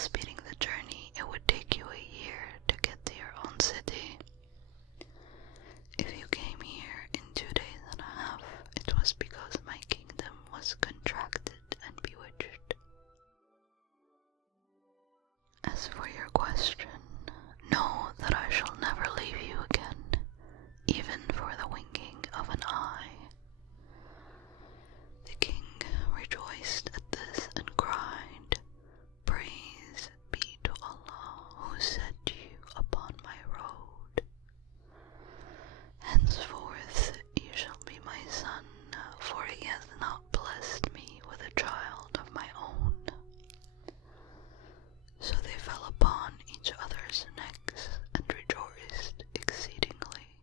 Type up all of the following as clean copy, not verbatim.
speeding the journey, it would take you a year to get to your own city. If you came here in 2 days and a half, it was because my kingdom was contracted and bewitched. As for your question, know that I shall never leave you again, even for the winking of an eye. The king rejoiced at this and cried, Praise be to Allah who set you upon my road. Henceforth you shall be my son, for he has not blessed me with a child of my own. So they fell upon each other's necks and rejoiced exceedingly.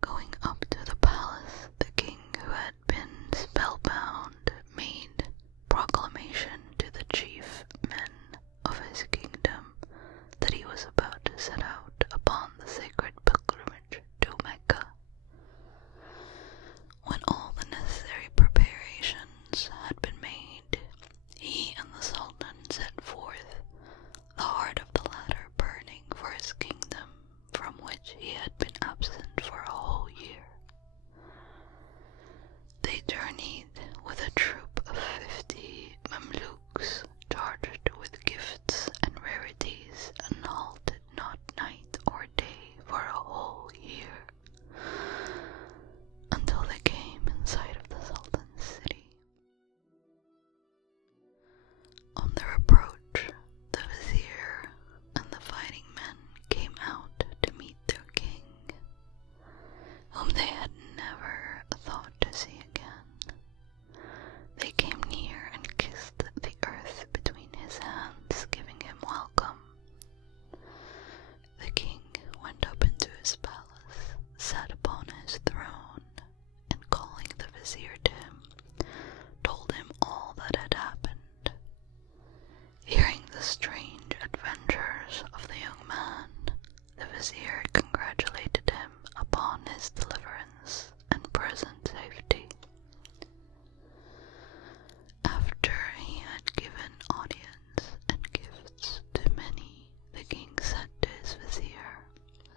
Going up to the palace, the king, who had been spellbound, made proclamation to the chief men of his kingdom that he was about to set out upon the sacred pilgrimage to Mecca. When all the necessary preparations had been made, he and the Sultan set forth, the heart of the latter burning for his kingdom, from which he had been absent for a whole year. They journeyed with a troop of 50 Mamluks charged with gifts and rarities, and halted not night or day for a whole year, until they came in sight of the Sultan's city. On their approach, the vizier and the fighting men came out to meet their king, whom they had never thought to see again. They came near and kissed the earth between his hands, giving him welcome. The king went up into his palace, sat upon his throne, and calling the vizier to him, told him all that had happened. Hearing the strange adventures of the young man, the vizier congratulated him upon his deliverance and present safety. After he had given audience and gifts to many, the king said to his vizier,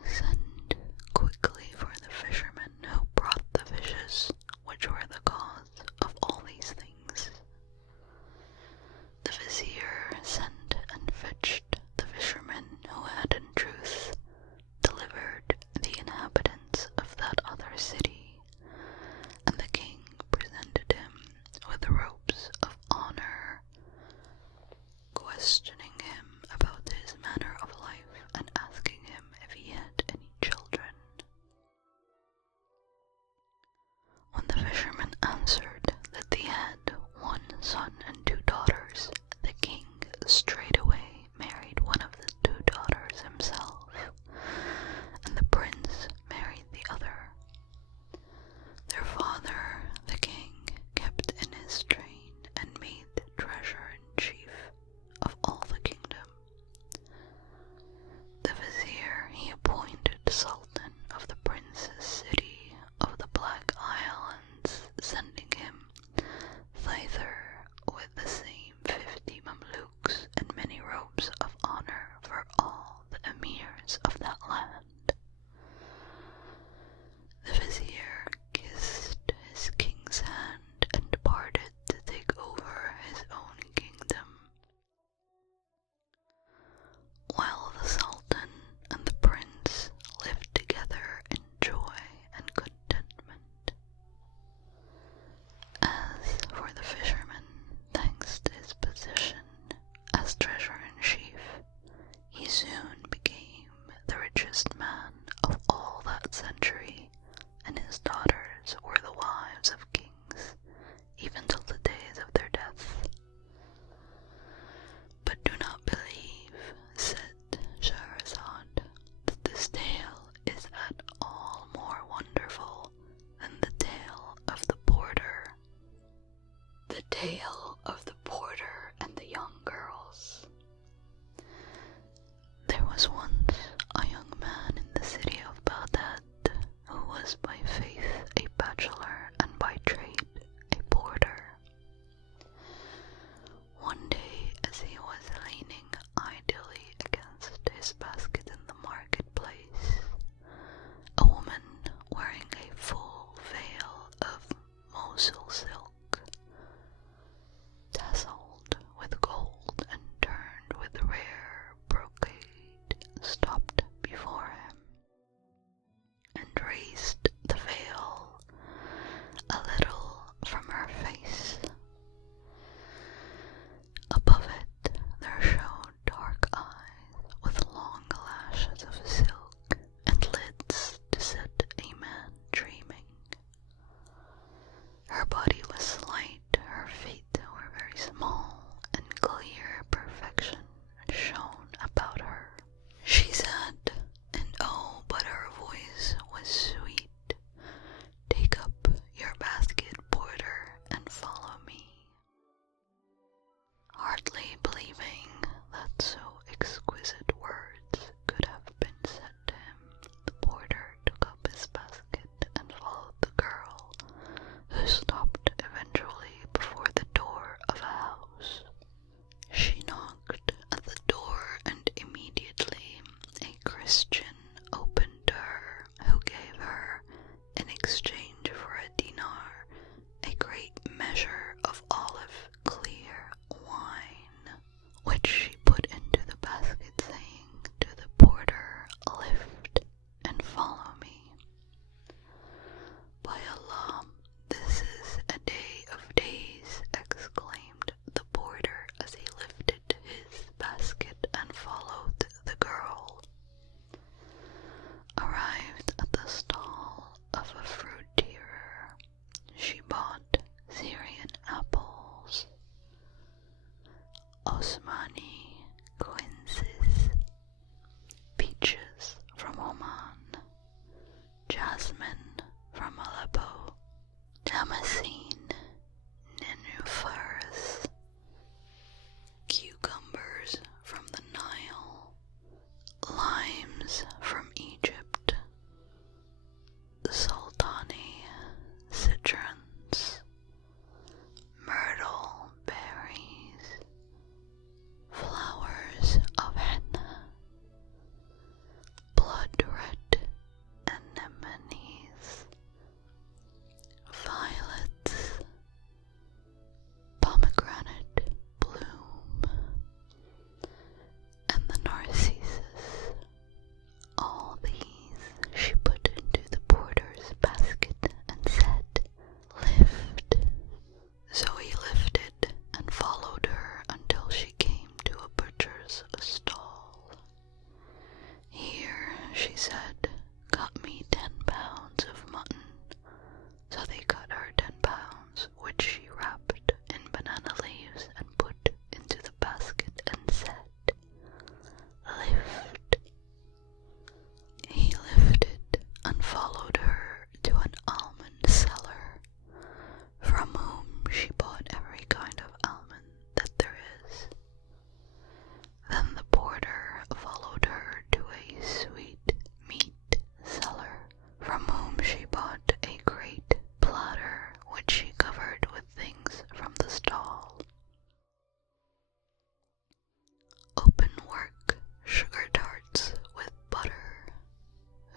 Send quickly for the fishermen who brought the fishes, which were the cause of all these things. The vizier sent and fetched the fishermen who had in truth delivered the inhabitants of that other city, and the king presented him with robes of honor, questioning him about his manner of life and asking him if he had any children. When the fisherman answered that he had 1 son and 2 daughters, the king straightway married one of the 2 daughters himself, and the prince married the other. Their father, the king, kept in his train and made treasurer-in-chief of all the this basket in the marketplace. A woman wearing a full veil of Mosul silk, tasseled with gold and turned with rare brocade, stopped before him and raised the veil a little from her face. Above it there showed dark eyes with long lashes of silk and lids to set a man dreaming. Her body was slight, her feet were very small, and clear perfection shone about her. She said, and oh, but her voice was sweet, "Take up your basket, porter, and follow me." Hardly believing that so exquisite words could have been said to him, the porter took up his basket and followed the girl, who stopped eventually before the door of a house. She knocked at the door, and immediately a Christian opened to her, who gave her, in exchange for a dinar, a great measure of olive clear wine, which she put into the basket, saying to the porter, "Lift and follow me." "By Allah, this is a day of days," exclaimed the porter as he lifted his basket and followed the girl. Arrived at the stall of a fruit dealer, she bought Syrian apples, Osmani quinces, peaches from Oman, jasmine from Aleppo, damascene, nenufars, cucumbers from the Nile, limes from Egypt, sultani citrons, myrtle berries, flowers of henna, blood red anemones, violets, pomegranate bloom, and the narcissus. All these she put into the porter's basket and said, "Lift." So he lifted and followed her until she came to a butcher's stall. "Here," she said, "cut me 10 pounds of mutton." So they cut her 10 pounds, which she wrapped in banana leaves and put into the basket and said, "Lift." He lifted and followed her to an almond seller, from whom she bought every kind of almond that there is. Then the porter followed her to a sweet meat seller, from whom she bought a great platter, which she covered with things from the stall. Open work sugar tarts with butter,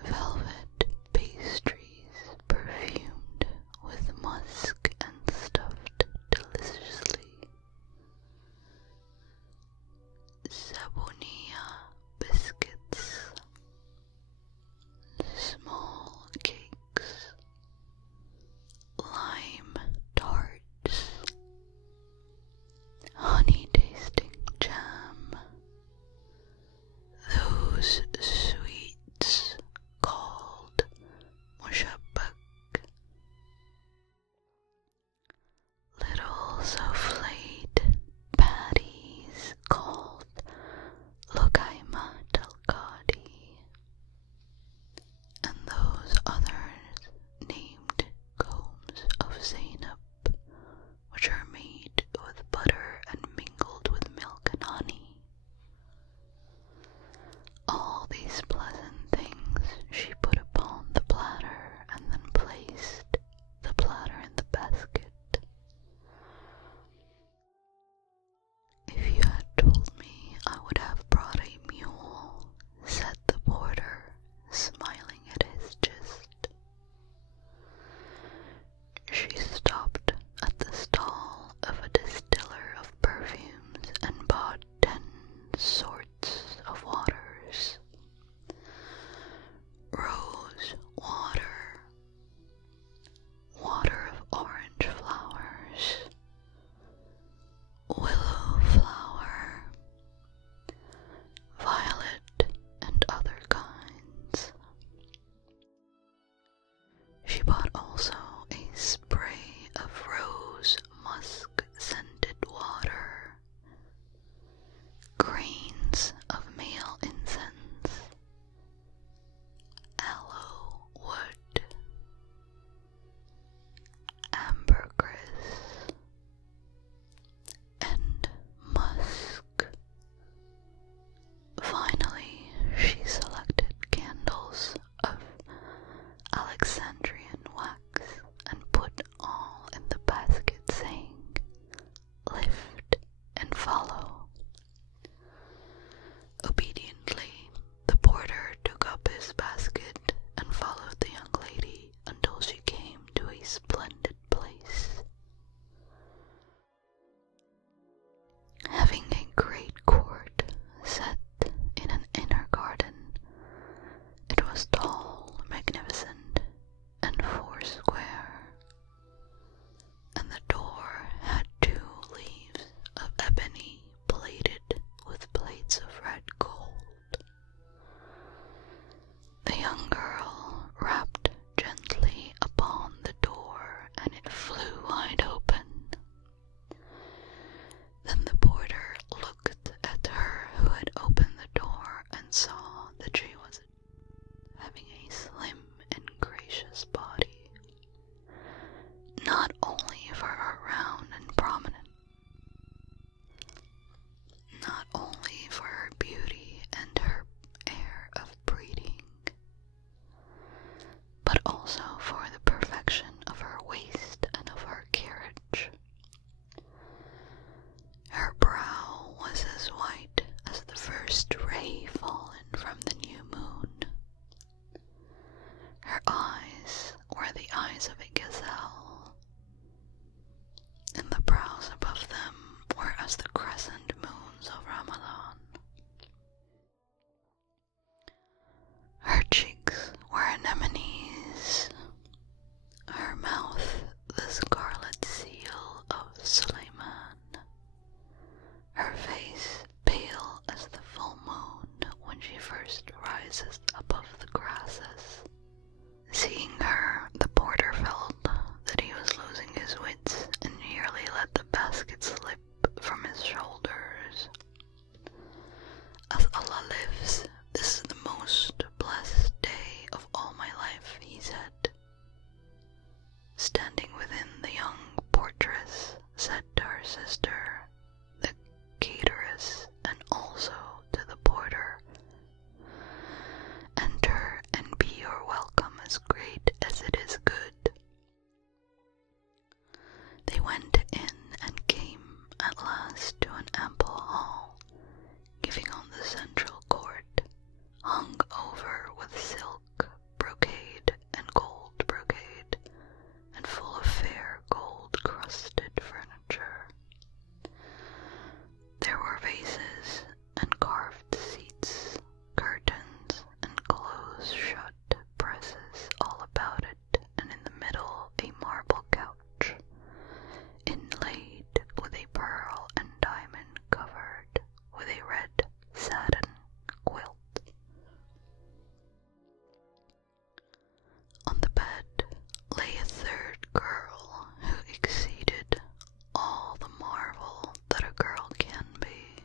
velvet pastries perfumed with musk and stuffed deliciously, sabonia biscuits, small cakes, lime tarts, honey tasting jam, those sweets called mushabbak, little souffled patties called lukaimat al-qadi, and those others named combs of Zainab, which are made with butter and mingled with milk and honey. All these pleasant things she put upon the platter and then placed the platter in the basket. If you had told me I would have brought a mule, us to an ample hall, giving on the central court, hung over with silk, brocade, and gold brocade, and full of fair gold-crusted furniture. There were vases and carved seats, curtains and close-shut presses all about it, and in the middle a marble couch, inlaid with a pearl and diamond covered with a red satin quilt. On the bed lay a third girl who exceeded all the marvel that a girl can be.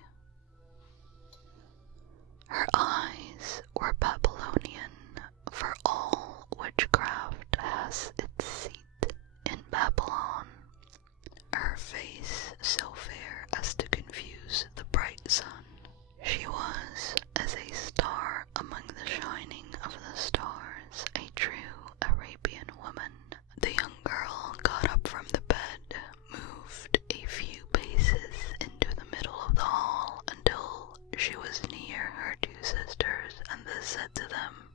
Her eyes were Babylonian, for all witchcraft has its seat in Babylon. Her face so fair as to confuse the bright sun. She was as a star among the shining of the stars, a true Arabian woman. The young girl got up from the bed, moved a few paces into the middle of the hall until she was near her two sisters, and thus said to them,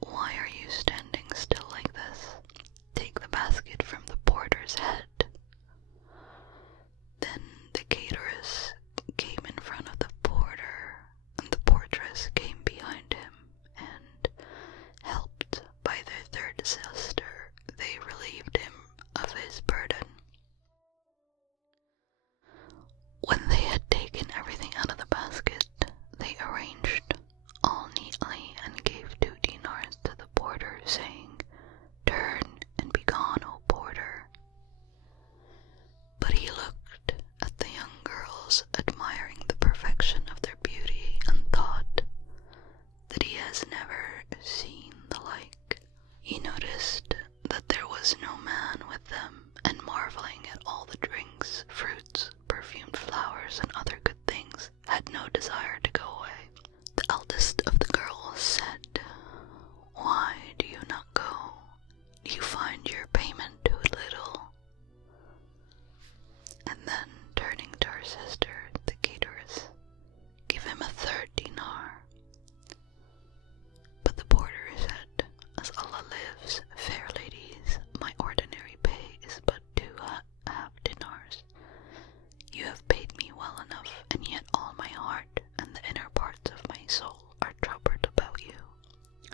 "Why are you standing still like this? Take the basket from the porter's head." Then the cateress came in front of the porter, and the portress came behind him, and, helped by their third sister, they relieved him of his burden. When they had taken everything out of the basket, they arranged all neatly and gave 2 dinars to the porter, saying, "Turn and be gone, O porter." But he looked at the young girls, admiring the perfection of their beauty, and thought that he has never seen the like. He noticed that there was no man with them, and marveling at all the drinks, fruits, perfumed flowers, and other good things, had no desire to go away. The eldest of the girls said, "Why do you not go? Do you find your payment too little?" And then, turning to her sister, the cateress, "Give him a 3rd dinar." But the porter said, "As Allah lives, fair ladies, my ordinary pay is but 2½ dinars. You have paid me well enough, and yet all my heart and the inner parts of my soul are troubled about you.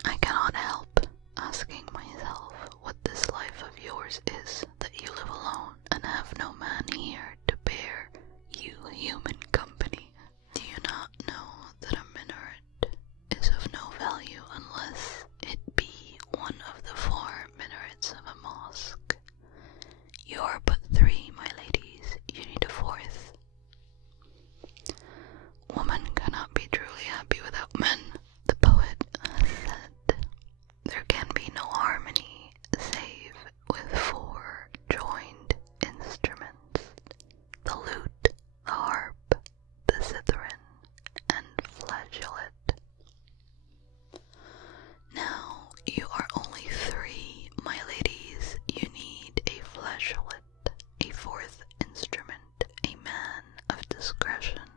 I cannot help asking myself what this life of yours is, that you live alone and have no man here to bear you human company. Do you not know that a minaret is of no value unless it be one of the 4 minarets of a mosque? You are but 3, my ladies, you need a 4th. Woman cannot be truly happy without men. The poet said, there can be no harmony save with 4 joined instruments, the lute, the harp, the cithern, and flageolet. Now you are only 3, my ladies, you need a flageolet, a 4th instrument, a man of discretion,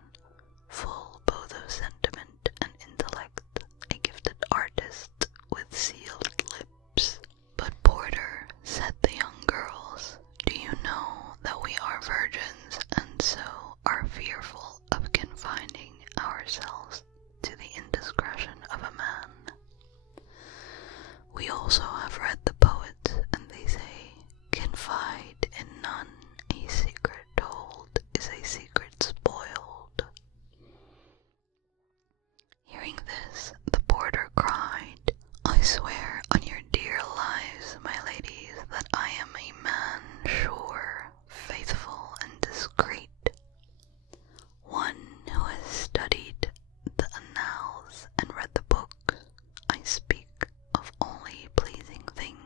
full both of sentiment and intellect, a gifted artist with sealed lips. But porter, said the young girls, do you know that we are virgins, and so are fearful of confining ourselves to the indiscretion of a man? We also have read the poets, and they say, confide in none, a secret told is a secret spoiled. Hearing this, the porter cried, I swear on your dear lives, my ladies, that I am a man sure, faithful, and discreet, one who has studied the annals and read the books. I speak of only pleasing things.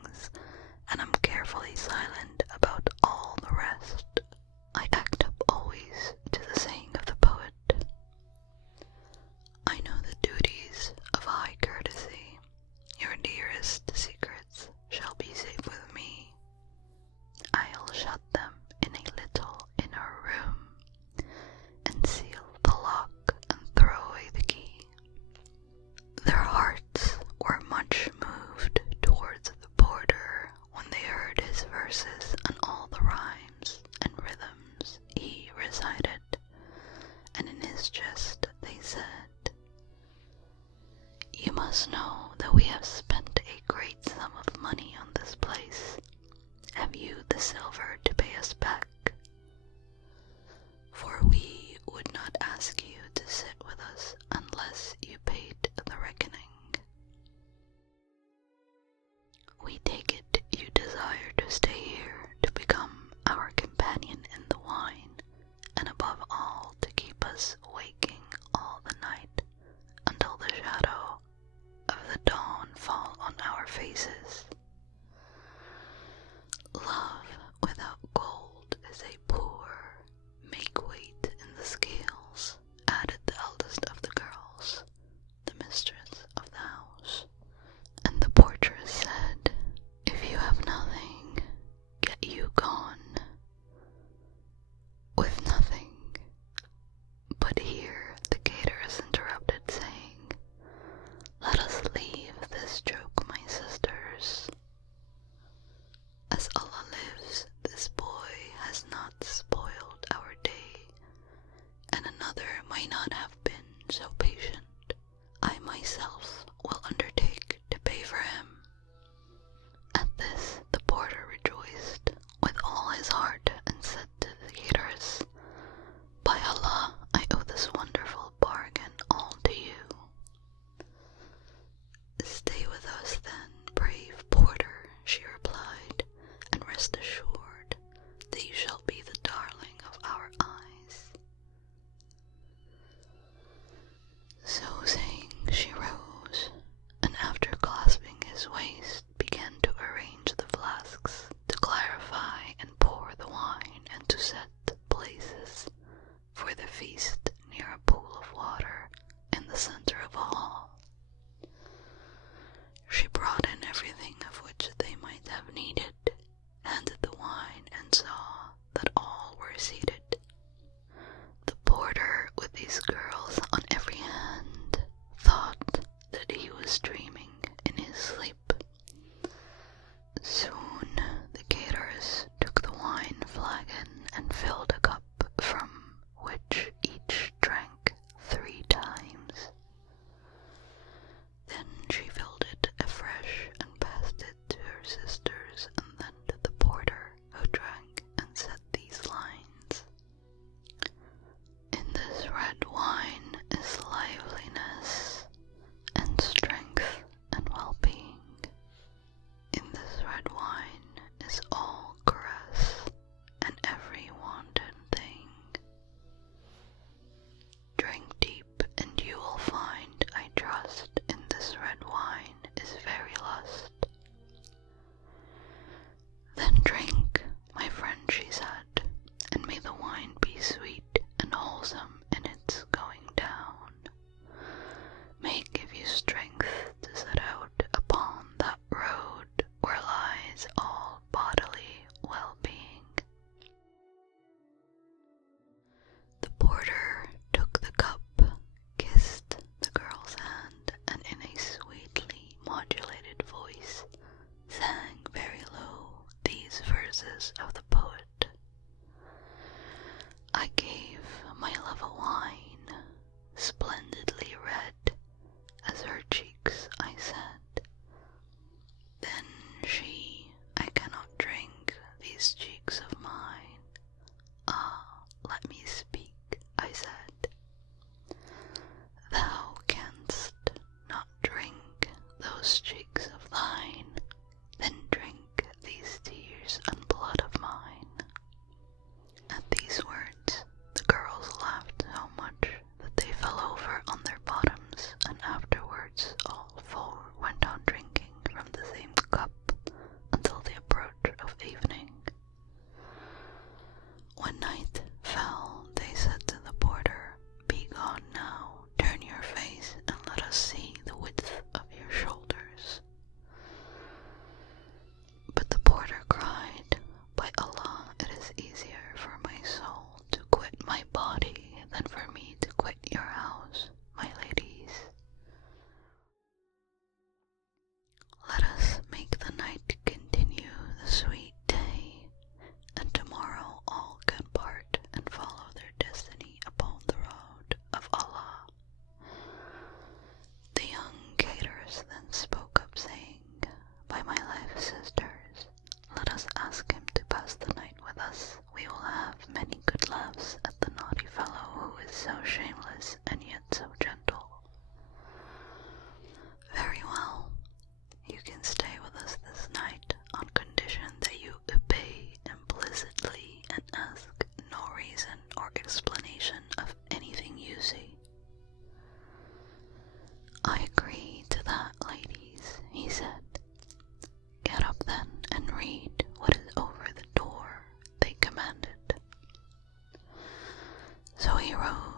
might not have been so patient, I myself will undertake to pay for him." At this the porter rejoiced with all his heart and said to the caterers, "By Allah, I owe this wonderful bargain all to you." "Stay with us then, brave porter," she replied, "and rest assured that you shall be the darling of our eyes." So saying, she rose, and after clasping his waist, began to arrange the flasks, to clarify and pour the wine, and to set places for the feast near a pool of water in the center of a hall. She brought in everything of which they might have needed, handed the wine, and saw that all were seated. The porter, with these girls on every hand, thought that he was dreaming in his sleep. Soon the caterers took the wine flagon and filled a cup, from which each drank 3 times. Then she filled it afresh and passed it to her sisters, and then to the porter, who drank and said these lines: "In this red wine is liveliness and strength and well-being. In this red wine is all caress and every wanton thing. Drink deep, and you will find, I trust, in this red wine is very lust." "Then drink, my friend," she said, "and may the wine be sweet and wholesome in its going down. May it give you strength to set out upon that road where lies all bodily well-being." The porter took the cup, kissed the girl's hand, and in a sweetly modulated voice sang very low these verses of the poet: "I gave my love a wine, splendidly red as her cheeks, I said. Then she, I cannot drink these cheeks of mine. Ah, let me speak, I said. Thou canst not drink those cheeks of thine, then drink these tears and blood of mine." At these words, the girls laughed so much that they fell over on their bottoms, and afterwards all 4 went on drinking from the same cup until the approach of evening. When night fell, they said to the porter, "Be gone now, turn your face, and let us see the width of your shoulders." But the porter cried, "By Allah, it is easier for my soul to quit my body than for me to quit your house, my ladies. Let us make the night continue the sweet day, and tomorrow all can part and follow their destiny upon the road of Allah." The young caterers then spoke up, saying, "By my life, sisters, let us ask him to pass the night with us. We will have many good laughs at the naughty fellow who is so shameless and yet so gentle." "Very well, you can stay with us this night on condition that you obey implicitly and ask no reason or explanation of anything you see." "I agree to that, ladies," he said. "Get up then and read what is over the door," they commanded. So he rose